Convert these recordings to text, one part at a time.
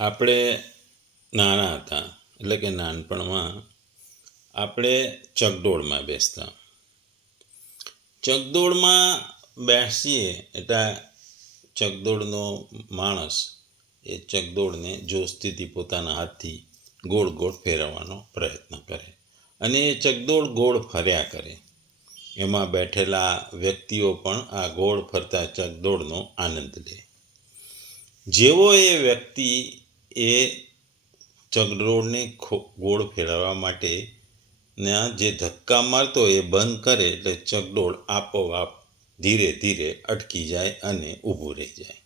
આપણે નાના હતા એટલે કે નાનપણમાં આપણે ચકડોળમાં બેસતા. ચકડોળમાં બેસીએ એટલે ચકડોળનો માણસ એ ચકડોળને જોસ્તીથી પોતાના હાથથી ગોળ ગોળ ફેરવવાનો પ્રયત્ન કરે અને એ ચકડોળ ગોળ ફર્યા કરે. એમાં બેઠેલા વ્યક્તિઓ પણ આ ગોળ ફરતા ચકડોળનો આનંદ લે. જેવો એ વ્યક્તિ એ ચકડોળને ગોળ ફેરવવા માટે જે ધક્કા મારતો એ બંધ કરે એટલે ચકડોળ આપોઆપ ધીરે ધીરે અટકી જાય અને ઊભું રહી જાય.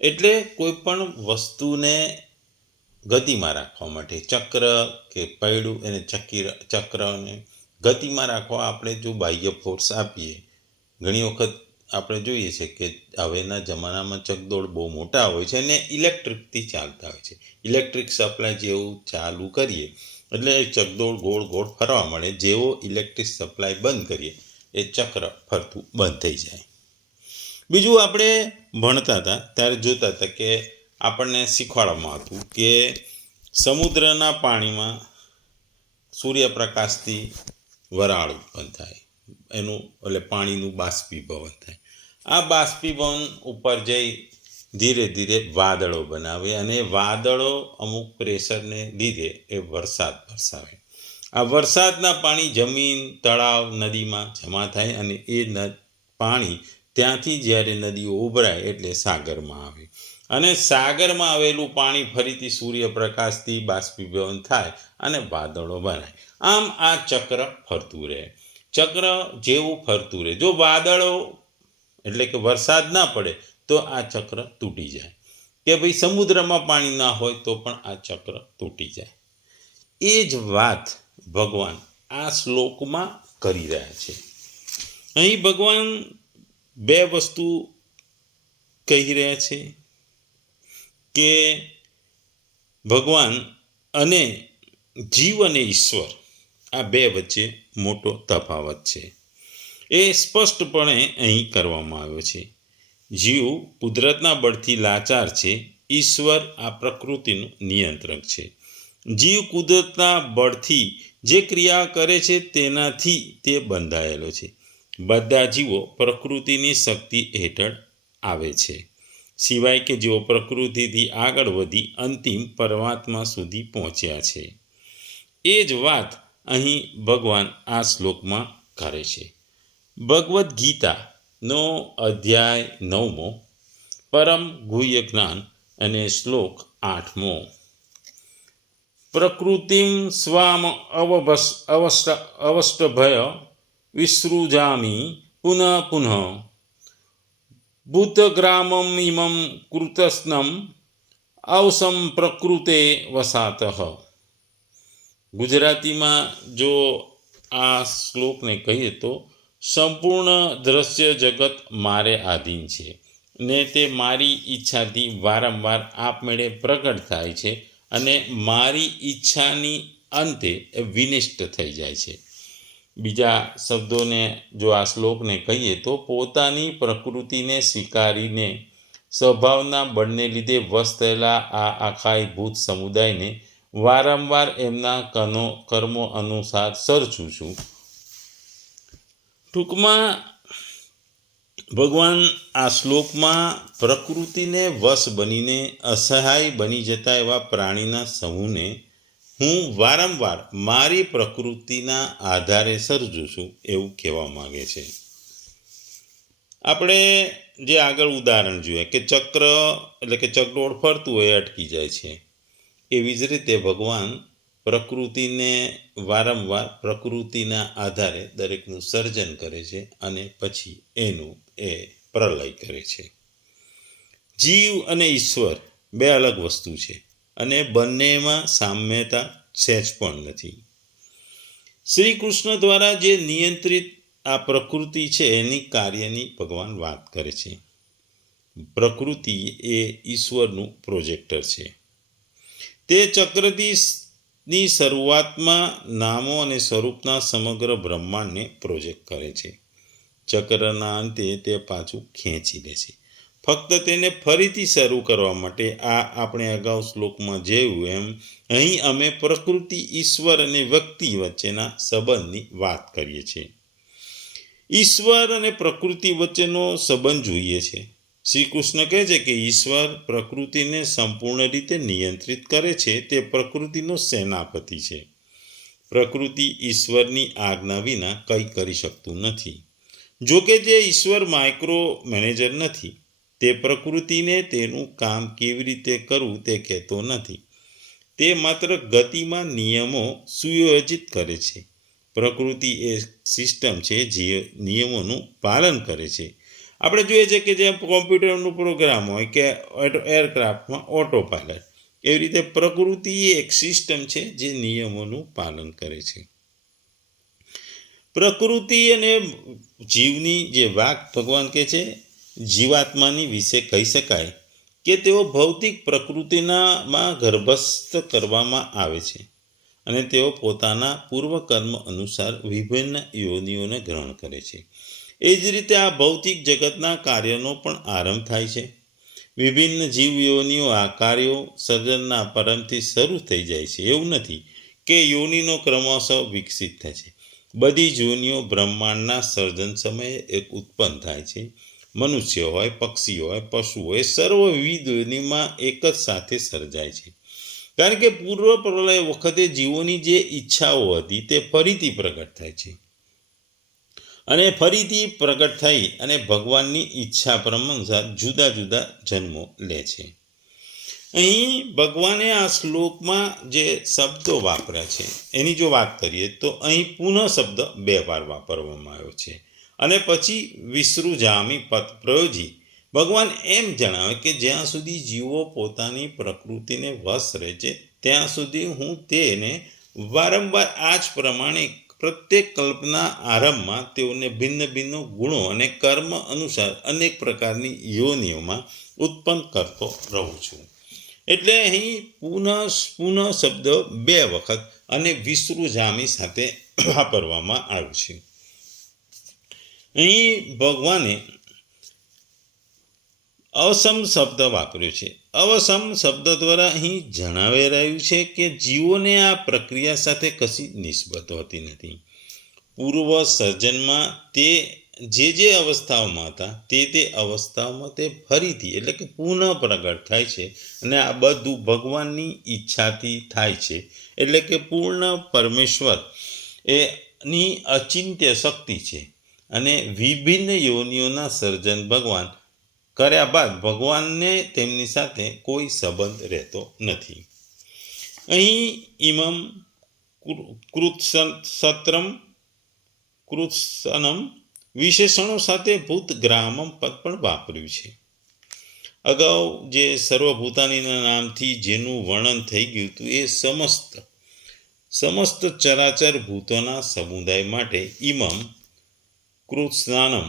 એટલે કોઈ પણ વસ્તુને ગતિમાં રાખવા માટે ચક્ર કે પૈડું એને ચક્રને ગતિમાં રાખવા આપણે જો બાહ્ય ફોર્સ આપીએ, ઘણી વખત આપણે જોઈએ છે કે હવેના જમાનામાં ચકડોળ બહુ મોટા હોય છે અને ઇલેક્ટ્રિકથી ચાલતા હોય છે. ઇલેક્ટ્રિક સપ્લાય જેવું ચાલુ કરીએ એટલે એ ચકડોળ ગોળ ગોળ ફરવા મળે. જેવો ઇલેક્ટ્રિક સપ્લાય બંધ કરીએ એ ચક્ર ફરતું બંધ થઈ જાય. બીજું, આપણે ભણતા હતા ત્યારે જોતા હતા કે આપણને શીખવાડવામાં આવતું કે સમુદ્રના પાણીમાં સૂર્યપ્રકાશથી વરાળ ઉત્પન્ન થાય, એનું એટલે પાણીનું બાષ્પીભવન થાય. આ બાષ્પીભવન ઉપર જઈ ધીરે ધીરે વાદળો બનાવે અને વાદળો અમુક પ્રેશરને લીધે એ વરસાદ વરસાવે. આ વરસાદના પાણી જમીન, તળાવ, નદીમાં જમા થાય અને એ પાણી ત્યાંથી જ્યારે નદીઓ ઉભરાય એટલે સાગરમાં આવે અને સાગરમાં આવેલું પાણી ફરીથી સૂર્યપ્રકાશથી બાષ્પીભવન થાય અને વાદળો બનાય. આમ આ ચક્ર ફરતું રહે. ચક્ર જેવું ફરતું રહે, જો વાદળો એટલે કે વરસાદ ના પડે તો આ ચક્ર તૂટી જાય, કે ભાઈ સમુદ્રમાં પાણી ના હોય તો પણ આ ચક્ર તૂટી જાય. એ જ વાત ભગવાન આ શ્લોકમાં કરી રહ્યા છે. અહીં ભગવાન બે વસ્તુ કહી રહ્યા છે કે ભગવાન અને જીવ અને ઈશ્વર, આ બે વચ્ચે મોટો તફાવત છે. એ સ્પષ્ટપણે અહીં કરવામાં આવ્યો છે. જીવ કુદરતના બળથી લાચાર છે, ઈશ્વર આ પ્રકૃતિનું નિયંત્રક છે. જીવ કુદરતના બળથી જે ક્રિયા કરે છે તેનાથી તે બંધાયેલો છે. બધા જીવો પ્રકૃતિની શક્તિ હેઠળ આવે છે, સિવાય કે જેઓ પ્રકૃતિથી આગળ વધી અંતિમ પરમાત્મા સુધી પહોંચ્યા છે. એ જ વાત અહીં ભગવાન આ શ્લોકમાં કરે છે. ભગવદ્ ગીતાનો અધ્યાય 9મો, પરમ ગુહ્ય જ્ઞાન અને શ્લોક 8મો. પ્રકૃતિમ સ્વામ અવષ્ટભય વિસૃજામિ પુનઃ પુનઃ ભૂતગ્રામમ ઇમં કૃતસ્નમ અવસમ પ્રકૃતે વસાતઃ. ગુજરાતીમાં જો આ શ્લોકને કહીએ તો સંપૂર્ણ દ્રશ્ય જગત મારે આધીન છે ને તે મારી ઈચ્છાથી વારંવાર આપમેળે પ્રગટ થાય છે અને મારી ઈચ્છાની અંતે વિનિષ્ટ થઈ જાય છે. બીજા શબ્દોને જો આ શ્લોકને કહીએ તો પોતાની પ્રકૃતિને સ્વીકારીને સ્વભાવના બળને લીધે વશ થયેલા આ આખાયભૂત સમુદાયને વારંવાર એમના કર્મો અનુસાર સર્જું છું. ટૂંકમાં ભગવાન આ શ્લોકમાં પ્રકૃતિને વશ બનીને અસહાય બની જતા એવા પ્રાણીના સમૂહને હું વારંવાર મારી પ્રકૃતિના આધારે સર્જું છું એવું કહેવા માગે છે. આપણે જે આગળ ઉદાહરણ જોઈએ કે ચક્ર એટલે કે ચકડોળ ફરતું હોય અટકી જાય છે, એવી જ રીતે ભગવાન પ્રકૃતિને વારંવાર પ્રકૃતિના આધારે દરેકનું સર્જન કરે છે અને પછી એનું એ પ્રલય કરે છે. જીવ અને ઈશ્વર બે અલગ વસ્તુ છે અને બંનેમાં સામ્યતા સહેજ પણ નથી. શ્રી કૃષ્ણ દ્વારા જે નિયંત્રિત આ પ્રકૃતિ છે એની કાર્યની ભગવાન વાત કરે છે. પ્રકૃતિ એ ઈશ્વરનું પ્રોજેક્ટર છે. તે ચક્રની શરૂઆતમાં નામો અને સ્વરૂપના સમગ્ર બ્રહ્માંડને પ્રોજેક્ટ કરે છે. ચક્રના અંતે તે પાછું ખેંચી લે છે. ફક્ત તેને ફરીથી શરૂ કરવા માટે આપણે અગાઉ શ્લોકમાં જોયું એમ અહીં અમે પ્રકૃતિ, ઈશ્વર અને વ્યક્તિ વચ્ચેના સંબંધની વાત કરીએ છીએ. ઈશ્વર અને પ્રકૃતિ વચ્ચેનો સંબંધ જોઈએ છે. શ્રી કૃષ્ણ કહે છે કે ઈશ્વર પ્રકૃતિને સંપૂર્ણ રીતે નિયંત્રિત કરે છે. તે પ્રકૃતિનો સેનાપતિ છે. પ્રકૃતિ ઈશ્વરની આજ્ઞા વિના કંઈ કરી શકતું નથી. જોકે જે ઈશ્વર માઇક્રો મેનેજર નથી, તે પ્રકૃતિને તેનું કામ કેવી રીતે કરવું તે કહેતો નથી. તે માત્ર ગતિમાં નિયમો સુયોજિત કરે છે. પ્રકૃતિ એ સિસ્ટમ છે જે નિયમોનું પાલન કરે છે. આપણે જોઈએ છે કે જેમ કોમ્પ્યુટરનું પ્રોગ્રામ હોય કે એરક્રાફ્ટમાં ઓટો પાયલટ, એવી રીતે પ્રકૃતિ એ એક સિસ્ટમ છે જે નિયમોનું પાલન કરે છે. પ્રકૃતિ અને જીવની જે વાત ભગવાન કહે છે, જીવાત્માની વિશે કહી શકાય કે તેઓ ભૌતિક પ્રકૃતિમાં ગર્ભસ્થ કરવામાં આવે છે અને તેઓ પોતાના પૂર્વકર્મ અનુસાર વિભિન્ન યોનિઓને ગ્રહણ કરે છે. એ જ રીતે આ ભૌતિક જગતના કાર્યનો પણ આરંભ થાય છે. વિભિન્ન જીવ યોનિઓ આ કાર્યો સર્જનના પરમથી શરૂ થઈ જાય છે. એવું નથી કે યોનિનો ક્રમશઃ વિકસિત થાય છે. બધી જ યોનિઓ બ્રહ્માંડના સર્જન સમયે એક ઉત્પન્ન થાય છે. મનુષ્ય હોય, પક્ષી હોય, પશુ હોય, સર્વ વિવિધ યોનિમાં એક જ સાથે સર્જાય છે. કારણ કે પૂર્વ પ્રલય વખતે જીવોની જે ઈચ્છાઓ હતી તે ફરીથી પ્રગટ થાય છે અને ફરીથી પ્રગટ થઈ અને ભગવાનની ઈચ્છા પ્રમાણે જુદા જુદા જન્મો લે છે. અહીં ભગવાને આ શ્લોકમાં જે શબ્દો વાપર્યા છે એની જો વાત કરીએ તો અહીં પુનઃ શબ્દ 2 વાર વાપરવામાં આવ્યો છે અને પછી વિસૃજામિ પદ પ્રયોજી ભગવાન એમ જણાવે કે જ્યાં સુધી જીવો પોતાની પ્રકૃતિને વશ રહે છે ત્યાં સુધી હું તેને વારંવાર આ જ પ્રમાણે પ્રત્યેક કલ્પના આરંભમાં તેઓને ભિન્ન ભિન્ન ગુણો અને કર્મ અનુસાર અનેક પ્રકારની યોનિઓમાં ઉત્પન્ન કરતો રહું છું. એટલે અહીં પુનઃ શબ્દ 2 વખત અને વિસૃજામિ સાથે વાપરવામાં આવ્યું છે. અહીં ભગવાને અવસમ શબ્દ વાપર્યો છે. અવસમ શબ્દ દ્વારા અહીં જણાવી રહ્યું છે કે જીવોને આ પ્રક્રિયા સાથે કશી નિસ્બત હોતી નથી. પૂર્વ સર્જનમાં તે જે અવસ્થાઓમાં હતા તે અવસ્થાઓમાં તે ફરીથી એટલે કે પુનઃ પ્રગટ થાય છે અને આ બધું ભગવાનની ઈચ્છાથી થાય છે. એટલે કે પૂર્ણ પરમેશ્વર એની અચિંત્ય શક્તિ છે અને વિભિન્ન યોનિઓના સર્જન ભગવાન કર્યા બાદ ભગવાનને તેમની સાથે કોઈ સંબંધ રહેતો નથી. અહીં ઇમમ કૃત્સનમ વિશેષણો સાથે ભૂતગ્રામમ પદ પણ વાપર્યું છે. અગાઉ જે સર્વભૂતાનીના નામથી જેનું વર્ણન થઈ ગયું હતું એ સમસ્ત ચરાચર ભૂતોના સમુદાય માટે ઇમમ કૃત્સનમ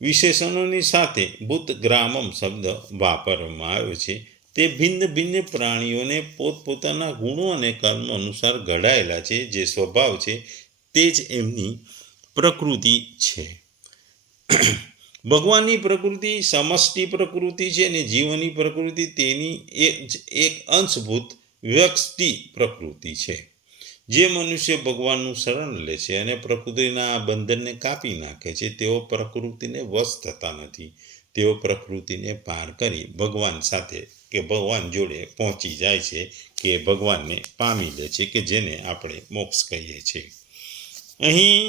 વિશેષણોની સાથે ભૂતગ્રામમ શબ્દ વાપરવામાં આવ્યો છે. તે ભિન્ન ભિન્ન પ્રાણીઓને પોતપોતાના ગુણો અને કર્મ અનુસાર ઘડાયેલા છે. જે સ્વભાવ છે તે જ એમની પ્રકૃતિ છે. ભગવાનની પ્રકૃતિ સમષ્ટિ પ્રકૃતિ છે અને જીવની પ્રકૃતિ તેની એક અંશભૂત વ્યક્તિ પ્રકૃતિ છે. જે મનુષ્ય ભગવાનનું શરણ લે છે અને પ્રકૃતિના બંધનને કાપી નાખે છે તેઓ પ્રકૃતિને વશ થતા નથી. તેઓ પ્રકૃતિને પાર કરી ભગવાન સાથે કે ભગવાન જોડે પહોંચી જાય છે કે ભગવાનને પામી લે છે કે જેને આપણે મોક્ષ કહીએ છીએ. અહીં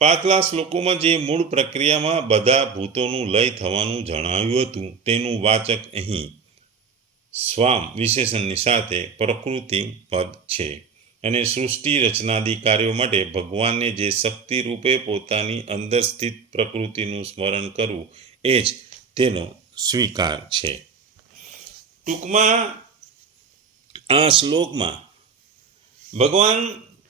પાછલા શ્લોકોમાં જે મૂળ પ્રક્રિયામાં બધા ભૂતોનું લય થવાનું જણાવ્યું હતું તેનું વાચક અહીં સ્વામ વિશેષણની સાથે પ્રકૃતિ પદ છે અને સૃષ્ટિ રચનાદી કાર્યો માટે ભગવાનને જે શક્તિ રૂપે પોતાની અંદર સ્થિત પ્રકૃતિનું સ્મરણ કરવું એ જ તેનો સ્વીકાર છે. ટૂંકમાં આ શ્લોકમાં ભગવાન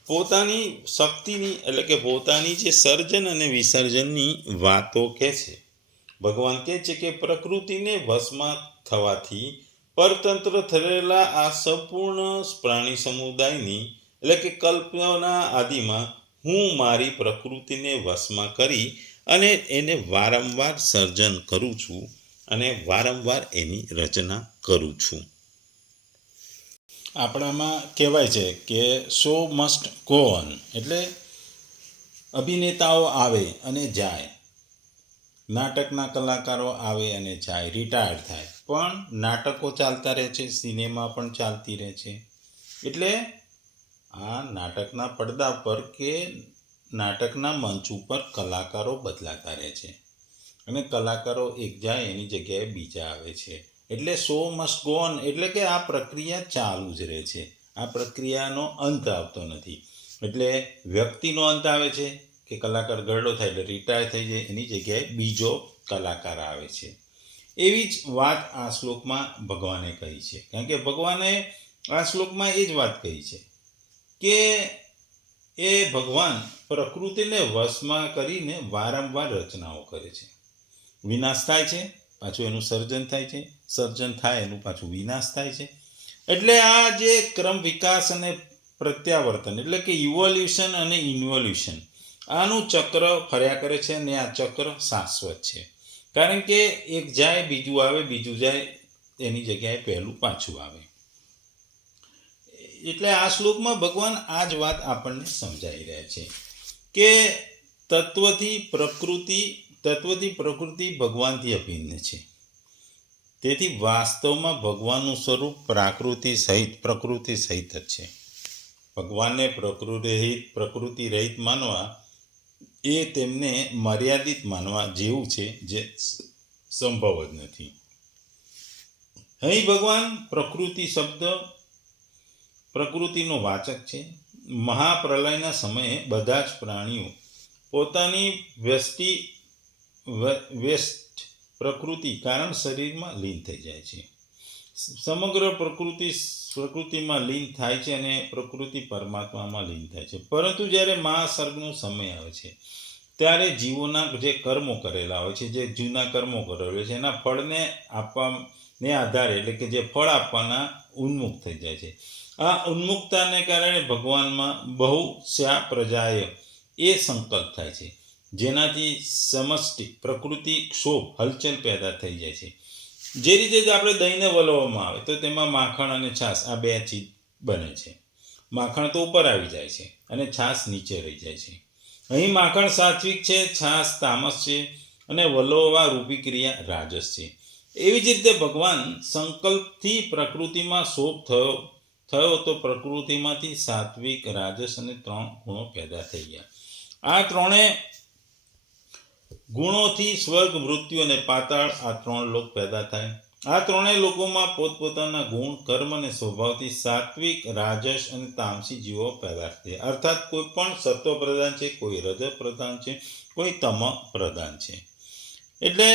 પોતાની શક્તિની એટલે કે પોતાની જે સર્જન અને વિસર્જનની વાતો કહે છે. ભગવાન કહે છે કે પ્રકૃતિને વશમાં થવાથી પરતંત્ર થયેલા આ સંપૂર્ણ પ્રાણી સમુદાયની એટલે કે કલ્પના આદિમાં હું મારી પ્રકૃતિને વશમાં કરી અને એને વારંવાર સર્જન કરું છું અને વારંવાર એની રચના કરું છું. આપણામાં કહેવાય છે કે શો મસ્ટ ગો ઓન, એટલે અભિનેતાઓ આવે અને જાય, નાટકના કલાકારો આવે અને જાય, રિટાયર્ડ થાય, પણ નાટકો ચાલતા રહે છે, સિનેમા પણ ચાલતી રહે છે. એટલે આ નાટકના પડદા પર કે નાટકના મંચ ઉપર કલાકારો બદલાતા રહે છે અને કલાકારો એક જાય એની જગ્યાએ બીજા આવે છે. એટલે શો મસ્ટ ગો ઓન, એટલે કે આ પ્રક્રિયા ચાલુ જ રહે છે, આ પ્રક્રિયાનો અંત આવતો નથી. એટલે વ્યક્તિનો અંત આવે છે કે કલાકાર ગરડો થાય એટલે રિટાયર થઈ જાય, એની જગ્યાએ બીજો કલાકાર આવે છે. એવી જ વાત આ શ્લોકમાં ભગવાને કહી છે. કારણ કે ભગવાને આ શ્લોકમાં એ જ વાત કહી છે કે એ ભગવાન પ્રકૃતિને વશમાં કરીને વારંવાર રચનાઓ કરે છે. વિનાશ થાય છે, પાછું એનું સર્જન થાય છે, સર્જન થાય એનું પાછું વિનાશ થાય છે. એટલે આ જે ક્રમ વિકાસ અને પ્રત્યાવર્તન, એટલે કે ઇવોલ્યુશન અને ઇન્વોલ્યુશન, આનું ચક્ર ફર્યા કરે છે અને આ ચક્ર શાશ્વત છે. કારણ કે એક જાય બીજું આવે, બીજું જાય એની જગ્યાએ પહેલું પાછું આવે. એટલે આ શ્લોકમાં ભગવાન આ જ વાત આપણને સમજાવી રહ્યા છે કે તત્વથી પ્રકૃતિ ભગવાનથી અભિન્ન છે. તેથી વાસ્તવમાં ભગવાનનું સ્વરૂપ પ્રકૃતિ સહિત જ છે. ભગવાનને પ્રકૃતિ રહિત માનવા એ તેમને મર્યાદિત માનવા જેવું છે, જે સંભવ જ નથી. અહીં ભગવાન પ્રકૃતિ શબ્દ પ્રકૃતિનો વાચક છે. મહાપ્રલયના સમયે બધા જ પ્રાણીઓ પોતાની વ્યસ્ત પ્રકૃતિ કારણ શરીરમાં લીન થઈ જાય છે. સમગ્ર પ્રકૃતિમાં લીન થાય છે અને પ્રકૃતિ પરમાત્મામાં લીન થાય છે. પરંતુ જ્યારે મહાસર્ગનો સમય આવે છે ત્યારે જીવોના જે કર્મો કરેલા હોય છે, જે જૂના કર્મો કરેલા છે, એના ફળને આપવાને આધારે, એટલે કે જે ફળ આપવાના ઉન્મુખ થઈ જાય છે. આ ઉન્મુક્તાને કારણે ભગવાનમાં બહુસ્યા પ્રજાય એ સંકલ્પ થાય છે, જેનાથી સમષ્ટિ પ્રકૃતિ ક્ષોભ હલચલ પેદા થઈ જાય છે. જે રીતે આપણે દહીંને વલોવવામાં આવે તો તેમાં માખણ અને છાશ આ બે ચીજ બને છે. માખણ તો ઉપર આવી જાય છે અને છાશ નીચે રહી જાય છે. અહીં માખણ સાત્વિક છે, છાશ તામસ છે અને વલોવવા રૂપી ક્રિયા રાજસ છે. એવી જ રીતે ભગવાન સંકલ્પથી પ્રકૃતિમાં શોભ થયો તો પ્રકૃતિમાંથી સાત્વિક, રાજસ અને 3 ગુણો પેદા થઈ ગયા. આ ત્રણે ગુણોથી સ્વર્ગ, મૃત્યુ અને પાતાળ આ 3 લોક પેદા થાય. આ ત્રણેય લોકોમાં પોતપોતાના ગુણ, કર્મ અને સ્વભાવથી સાત્વિક, રાજસ અને તામસી જીવો પેદા થાય. અર્થાત કોઈ પણ સત્વ પ્રધાન છે, કોઈ રજ પ્રધાન છે, કોઈ તમ પ્રધાન છે. એટલે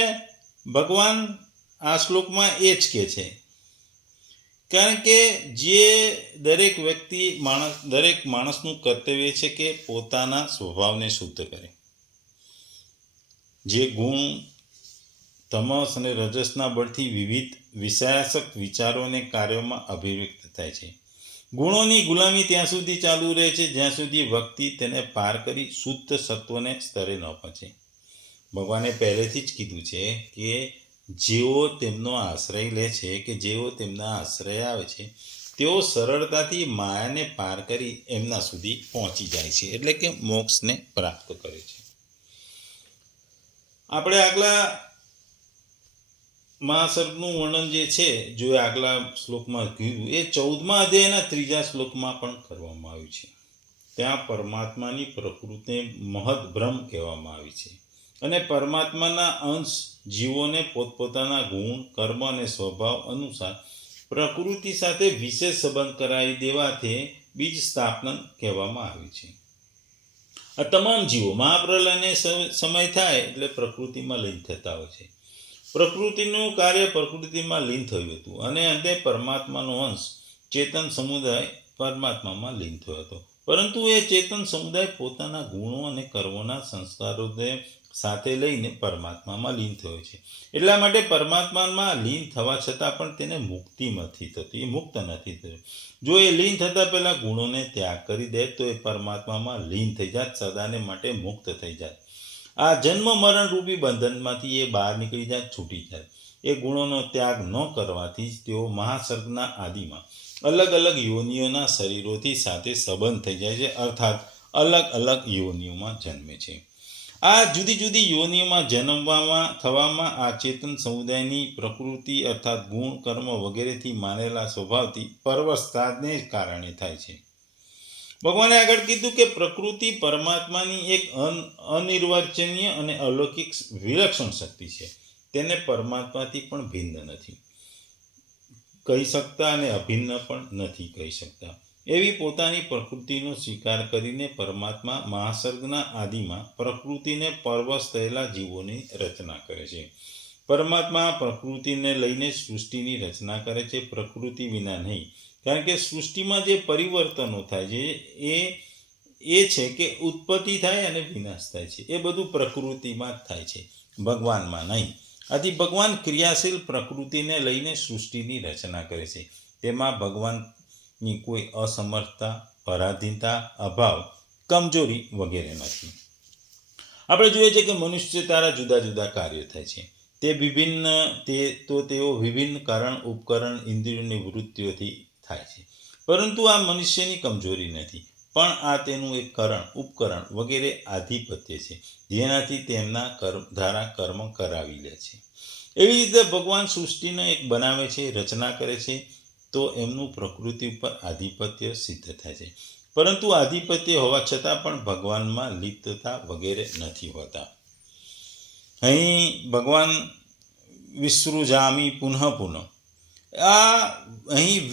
ભગવાન આ શ્લોકમાં એ જ કહે છે, કારણ કે જે દરેક માણસનું કર્તવ્ય છે કે પોતાના સ્વભાવને શુદ્ધ કરે. જે ગુણ તમસ અને રજસના બળથી વિવિધ વિષયાસક્ત વિચારો અને કાર્યોમાં અભિવ્યક્ત થાય છે. ગુણોની ગુલામી ત્યાં સુધી ચાલુ રહે છે જ્યાં સુધી વ્યક્તિ તેને પાર કરી શુદ્ધ સત્વને સ્તરે ન પહોંચે. ભગવાને પહેલેથી જ કીધું છે કે જેઓ તેમનો આશ્રય લે છે, કે જેઓ તેમના આશ્રય આવે છે, તેઓ સરળતાથી માયાને પાર કરી એમના સુધી પહોંચી જાય છે, એટલે કે મોક્ષને પ્રાપ્ત કરે છે. આપણે આગલા મહાસર્ગનું વર્ણન જે છે, જો આગલા શ્લોકમાં કીધું એ 14મા અધ્યાયના 3જા શ્લોકમાં પણ કરવામાં આવ્યું છે. ત્યાં પરમાત્માની પ્રકૃતિને મહદ બ્રહ્મ કહેવામાં આવી છે અને પરમાત્માના અંશ જીવોને પોતપોતાના ગુણ, કર્મ અને સ્વભાવ અનુસાર પ્રકૃતિ સાથે વિશેષ સંબંધ કરાવી દેવાથી બીજ સ્થાપન કહેવામાં આવ્યું છે. આ તમામ જીવો મહાપ્રલયને સમય થાય એટલે પ્રકૃતિમાં લીન થતા હોય છે. પ્રકૃતિનું કાર્ય પ્રકૃતિમાં લીન થયું હતું અને અંતે પરમાત્માનો અંશ ચેતન સમુદાય પરમાત્મામાં લીન થયો હતો. પરંતુ એ ચેતન સમુદાય પોતાના ગુણો અને કર્મોના સંસ્કારોને સાથે લઈને પરમાત્મામાં લીન થયો છે. એટલા માટે પરમાત્મામાં લીન થવા છતાં પણ તેને મુક્તિ નથી થતી, એ મુક્ત નથી થયો. જો એ લીન થતાં પહેલાં ગુણોને ત્યાગ કરી દે તો એ પરમાત્મામાં લીન થઈ જાત, સદાને માટે મુક્ત થઈ જાય. આ જન્મ મરણ રૂપી બંધનમાંથી એ બહાર નીકળી જાય, છૂટી જાય. એ ગુણોનો ત્યાગ ન કરવાથી જ તેઓ મહાસર્ગના આદિમાં અલગ અલગ યોનિઓના શરીરોથી સાથે સંબંધ થઈ જાય છે, અર્થાત અલગ અલગ યોનિઓમાં જન્મે છે. આ જુદી જુદી યોનિઓમાં જન્મવામાં થવામાં આ ચેતન સમુદાયની પ્રકૃતિ અર્થાત ગુણ કર્મ વગેરેથી માનેલા સ્વભાવથી પરવશતાને કારણે થાય છે. ભગવાને આગળ કીધું કે પ્રકૃતિ પરમાત્માની એક અનિર્વચનીય અને અલૌકિક વિલક્ષણ શક્તિ છે. તેને પરમાત્માથી પણ ભિન્ન નથી કહી શકતા અને અભિન્ન પણ નથી કહી શકતા. એવી પોતાની પ્રકૃતિનો સ્વીકાર કરીને પરમાત્મા મહાસર્ગના આદિમાં પ્રકૃતિને પરવશ થયેલા જીવોની રચના કરે છે. પરમાત્મા પ્રકૃતિને લઈને સૃષ્ટિની રચના કરે છે, પ્રકૃતિ વિના નહીં. કારણ કે સૃષ્ટિમાં જે પરિવર્તનો થાય છે એ છે કે ઉત્પત્તિ થાય અને વિનાશ થાય છે. એ બધું પ્રકૃતિમાં જ થાય છે, ભગવાનમાં નહીં. આથી ભગવાન ક્રિયાશીલ પ્રકૃતિને લઈને સૃષ્ટિની રચના કરે છે. તેમાં ભગવાનની કોઈ અસમર્થતા, પરાધીનતા, અભાવ, કમજોરી વગેરે નથી. આપણે જોઈએ છે કે મનુષ્ય તારા જુદા જુદા કાર્યો થાય છે. તેઓ વિભિન્ન કારણ, ઉપકરણ, ઇન્દ્રિયોની વૃત્તિઓથી થાય છે. પરંતુ આ મનુષ્યની કમજોરી નથી, પણ આ તેનું એક કરણ, ઉપકરણ વગેરે આધિપત્ય છે, જેનાથી તેમના ધારા કર્મ કરાવી લે છે. એવી રીતે ભગવાન સૃષ્ટિને એક બનાવે છે, રચના કરે છે, તો એમનું પ્રકૃતિ ઉપર આધિપત્ય સિદ્ધ થાય છે. પરંતુ આધિપત્ય હોવા છતાં પણ ભગવાનમાં લિપ્તતા વગેરે નથી હોતા. અહીં ભગવાન વિસૃજામી પુનઃ પુનઃ, આ અહીં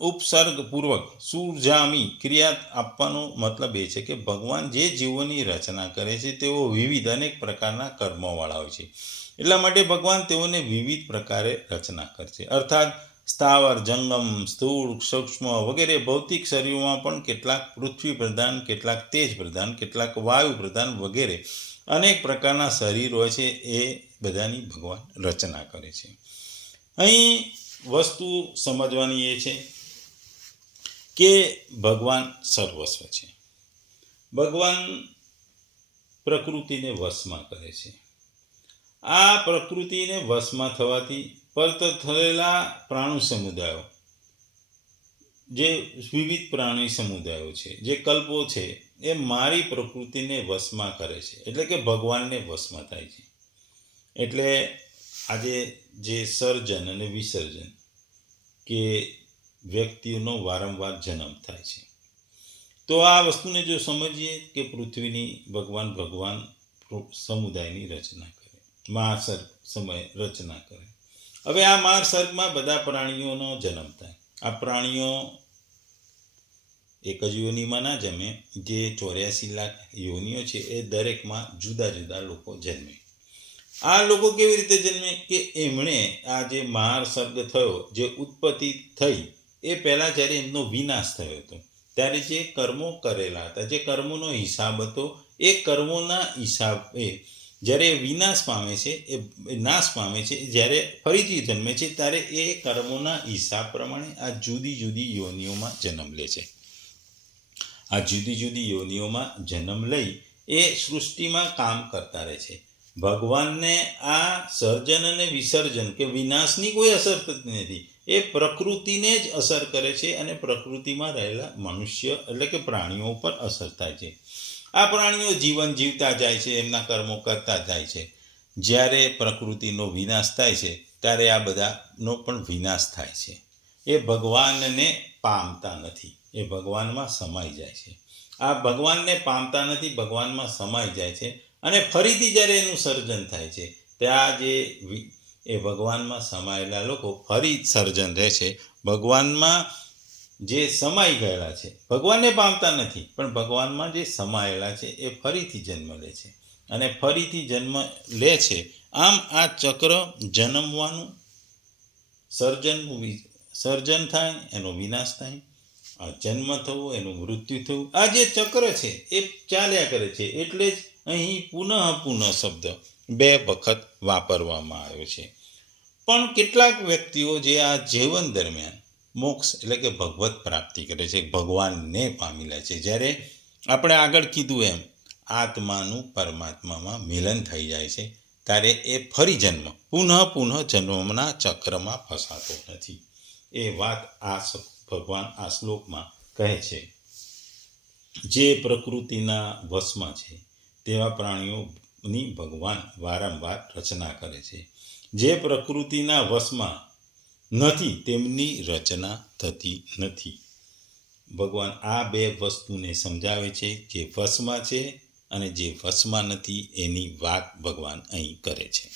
ઉપસર્ગપૂર્વક સૃજામી ક્રિયા આપવાનો મતલબ એ છે કે ભગવાન જે જીવોની રચના કરે છે તેઓ વિવિધ અનેક પ્રકારના કર્મોવાળા હોય છે. એટલા માટે ભગવાન તેઓને વિવિધ પ્રકારે રચના કરશે. અર્થાત સ્થાવર, જંગમ, સ્થૂળ, સૂક્ષ્મ વગેરે ભૌતિક શરીરોમાં પણ કેટલાક પૃથ્વી પ્રધાન, કેટલાક તેજ પ્રધાન, કેટલાક વાયુ પ્રધાન વગેરે અનેક પ્રકારના શરીર હોય છે. એ બધાની ભગવાન રચના કરે છે. અહીં વસ્તુ સમજવાની એ છે કે ભગવાન સર્વસ્વ છે. ભગવાન પ્રકૃતિને વશમાં કરે છે. આ પ્રકૃતિને વશમાં થવાથી પરત થયેલા પ્રાણી સમુદાયો, જે વિવિધ પ્રાણી સમુદાયો છે, જે કલ્પો છે, એ મારી પ્રકૃતિને વશમાં કરે છે, એટલે કે ભગવાનને વશમાં થાય છે. એટલે આજે જે સર્જન અને વિસર્જન કે વ્યક્તિઓનો વારંવાર જન્મ થાય છે, તો આ વસ્તુને જો સમજીએ કે પૃથ્વીની ભગવાન સમુદાયની રચના કરે, મહાસર્ગ સમય રચના કરે. હવે આ મહાસર્ગમાં બધા પ્રાણીઓનો જન્મ થાય. આ પ્રાણીઓ એક જ યોનિમાં ના જન્મે. જે 84 લાખ યોનિઓ છે એ દરેકમાં જુદા જુદા લોકો જન્મે. આ લોકો કેવી રીતે જન્મે કે એમણે આ જે મહાસર્ગ થયો, જે ઉત્પત્તિ થઈ, એ પહેલાં જ્યારે એમનો વિનાશ થયો હતો ત્યારે જે કર્મો કરેલા હતા, જે કર્મોનો હિસાબ હતો, એ કર્મોના હિસાબે જ્યારે વિનાશ પામે છે, એ નાશ પામે છે, જ્યારે ફરીથી જન્મે છે ત્યારે એ કર્મોના હિસાબ પ્રમાણે આ જુદી જુદી યોનિઓમાં જન્મ લે છે. આ જુદી જુદી યોનિઓમાં જન્મ લઈ એ સૃષ્ટિમાં કામ કરતા રહે છે. ભગવાનને આ સર્જન અને વિસર્જન કે વિનાશની કોઈ અસર થતી નથી. એ પ્રકૃતિને જ અસર કરે છે અને પ્રકૃતિમાં રહેલા મનુષ્ય એટલે કે પ્રાણીઓ ઉપર અસર થાય છે. આ પ્રાણીઓ જીવન જીવતા જાય છે, એમના કર્મો કરતા જાય છે. જ્યારે પ્રકૃતિનો વિનાશ થાય છે ત્યારે આ બધાનો પણ વિનાશ થાય છે. એ ભગવાનને પામતા નથી, એ ભગવાનમાં સમાઈ જાય છે. આ ભગવાનને પામતા નથી, ભગવાનમાં સમાઈ જાય છે. અને ફરીથી જ્યારે એનું સર્જન થાય છે ત્યાં જે એ ભગવાનમાં સમાયેલા લોકો ફરી સર્જન રહે છે. ભગવાનમાં જે સમાઈ ગયેલા છે, ભગવાનને પામતા નથી, પણ ભગવાનમાં જે સમાયેલા છે એ ફરીથી જન્મ લે છે અને ફરીથી જન્મ લે છે. આમ આ ચક્ર જન્મવાનું, સર્જન થાય, એનો વિનાશ થાય, આ જન્મ થવો, એનું મૃત્યુ થવું, આ જે ચક્ર છે એ ચાલ્યા કરે છે. એટલે જ અહીં પુનઃ શબ્દ 2 વખત વાપરવામાં આવ્યો છે. પણ કેટલાક વ્યક્તિઓ જે આ જીવન દરમિયાન મોક્ષ એટલે કે ભગવત પ્રાપ્તિ કરે છે, ભગવાનને પામી લે છે. જ્યારે આપણે આગળ કીધું એમ આત્માનું પરમાત્મામાં મિલન થઈ જાય છે ત્યારે એ ફરી પુનઃ જન્મના ચક્રમાં ફસાતો નથી. એ વાત ભગવાન આ શ્લોકમાં કહે છે. જે પ્રકૃતિના વશમાં છે તેવા પ્રાણીઓની ભગવાન વારંવાર રચના કરે છે. જે પ્રકૃતિના વશમાં નથી તેમની રચના થતી નથી. ભગવાન આ બે વસ્તુને સમજાવે છે. જે વશમાં છે અને જે વશમાં નથી એની વાત ભગવાન અહીં કરે છે.